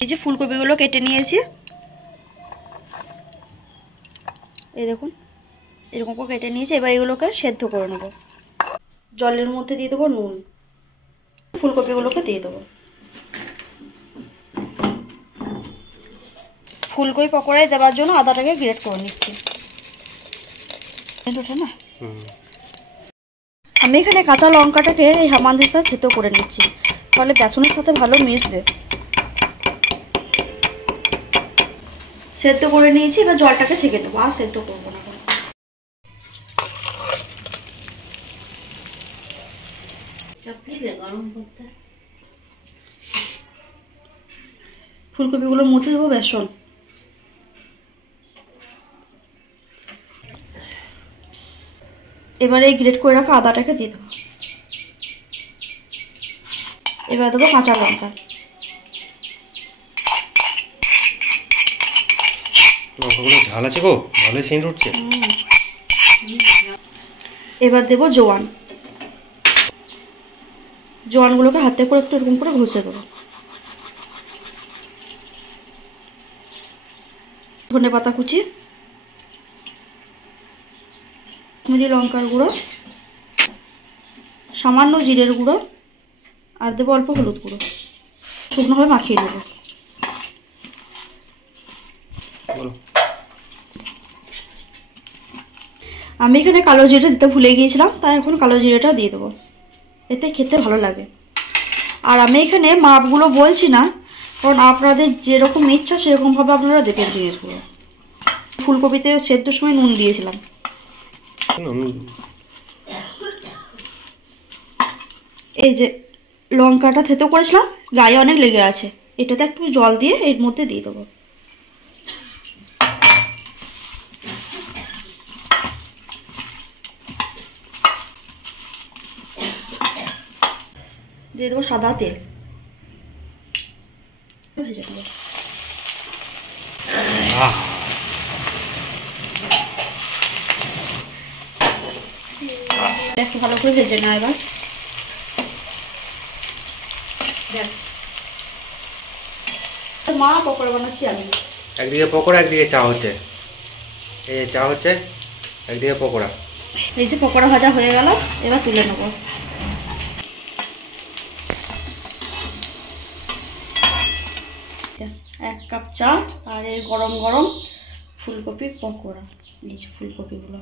এই যে ফুলকপিগুলো কেটে নিয়েছি, এই দেখুন এরকম করে কেটে নিয়েছি। এবার এগুলোকে সেদ্ধ করে নেব। জলের মধ্যে দিয়ে দেবো নুন, ফুলকপিগুলোকে দিয়ে দেবো। ফুলকপি পকোড়ায় দেওয়ার জন্য আদাটাকে গ্রেট করে নিচ্ছি। ওঠে না, আমি এখানে কাঁচা লঙ্কাটাকে এই হামানদিস্তা থেতো করে নিচ্ছি, তাহলে বেসনের সাথে ভালো মিশবে। সেদ্ধ করে নিয়েছি, এবার জলটাকে ছেঁকে নেবো, আর সেদ্ধ করবো না। ফুলকপিগুলোর মধ্যে দেবো বেসন। এবারে এই গ্রেট করে রাখা আদাটাকে দিয়ে দেবো। এবার দেবো কাঁচা লঙ্কা। লঙ্কাগুলো ঝাল আছে গো, ভালোই সেন্ট উঠছে। এবার দেবো জোয়ান। জোয়ানগুলোকে হাতে করে একটু এরকম করে ঘষে দেবো। ধনে পাতা কুচি, কাশ্মীরি লঙ্কার গুঁড়ো, সামান্য জিরের গুঁড়ো, আর দেবো অল্প হলুদ গুঁড়ো। শুকনোভাবে মাখিয়ে নেবো। আমি এখানে কালো জিরে দিতে ভুলে গিয়েছিলাম, তাই এখন কালো জিরেটা দিয়ে দেবো, এতে খেতে ভালো লাগে। আর আমি এখানে মাপগুলো বলছি না, কারণ আপনাদের যেরকম ইচ্ছা সেরকমভাবে আপনারা দেবেন জিনিসগুলো। ফুলকপিতে সেদ্ধর সময় নুন দিয়েছিলাম। এই যে লঙ্কাটা থেতো করেছিলাম, গায়ে অনেক লেগে আছে, এটাতে একটু জল দিয়ে এর মধ্যে দিয়ে দেবো। দিয়ে দেবো সাদা তেল, ভেজে দেবো। একটু ভালো করে ভেজে না। এবার মা পকোড়া বানাচ্ছি আমি। একদিকে পকোড়া, একদিকে চা হচ্ছে। এই চা হচ্ছে, একদিকে পকোড়া। এই যে পকোড়া ভাজা হয়ে গেল, এবার তুলে নেবো। এক কাপ চা আর এই গরম গরম ফুলকপির পকোড়া। এই যে ফুলকপিগুলো